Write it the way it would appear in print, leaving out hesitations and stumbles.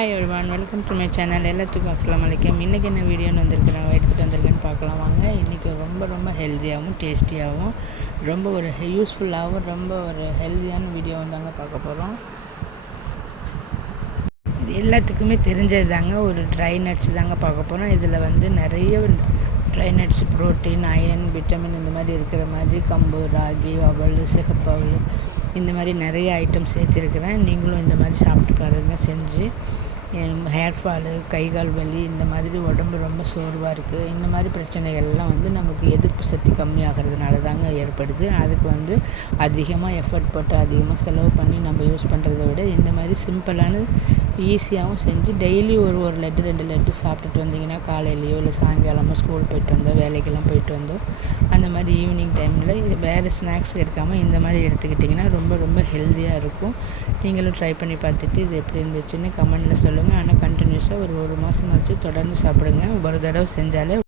Hi everyone, welcome to my channel. எல்லாத்துக்கும் அஸ்ஸலாமு அலைக்கும். இன்றைக்கி என்ன வீடியோன்னு எடுத்துகிட்டு வந்திருக்கேன்னு பார்க்கலாம் வாங்க. இன்றைக்கி ரொம்ப ஹெல்த்தியாகவும் டேஸ்டியாகவும் ரொம்ப ஒரு யூஸ்ஃபுல்லாகவும் ரொம்ப ஒரு ஹெல்த்தியான வீடியோ தாங்க பார்க்க போகிறோம். இது எல்லாத்துக்குமே தெரிஞ்சது தாங்க, ஒரு ட்ரை நட்ஸ் தாங்க பார்க்க போகிறோம். இதில் நிறைய dry nuts, protein, iron, vitamin இந்த மாதிரி இருக்கிற மாதிரி கம்பு, ராகி, அவல், சிகப்பவல் இந்த மாதிரி நிறைய ஐட்டம் சேர்த்துருக்கிறேன். நீங்களும் இந்த மாதிரி சாப்பிட்டு பாருங்கள் செஞ்சு. ஹேர் ஃபாலு, கை கால் வலி, இந்த மாதிரி உடம்பு ரொம்ப சோர்வாக இருக்குது, இந்த மாதிரி பிரச்சனைகள்லாம் நமக்கு எதிர்ப்பு சக்தி கம்மியாகிறதுனால தாங்க ஏற்படுது. அதுக்கு அதிகமாக எஃபர்ட் போட்டு அதிகமாக செலவு பண்ணி நம்ம யூஸ் பண்ணுறத விட இந்த மாதிரி சிம்பிளான ஈஸியாகவும் செஞ்சு டெய்லி ஒரு லட்டு 2 லட்டு சாப்பிட்டுட்டு வந்தீங்கன்னா, காலையிலையோ இல்லை சாயங்காலமோ ஸ்கூல் போயிட்டு வந்தோம், வேலைக்கெல்லாம் போயிட்டு வந்தோம், அந்த மாதிரி ஈவினிங் டைமில் வேறு ஸ்நாக்ஸ் எடுக்காமல் இந்த மாதிரி எடுத்துக்கிட்டிங்கன்னா ரொம்ப ஹெல்த்தியாக இருக்கும். நீங்களும் ட்ரை பண்ணி பார்த்துட்டு இது எப்படி இருந்துச்சுன்னு கமெண்டில் சொல்லுங்கள். ஆனால் கண்டினியூஸாக ஒரு மாதமாச்சு தொடர்ந்து சாப்பிடுங்க. ஒரு தடவை செஞ்சாலே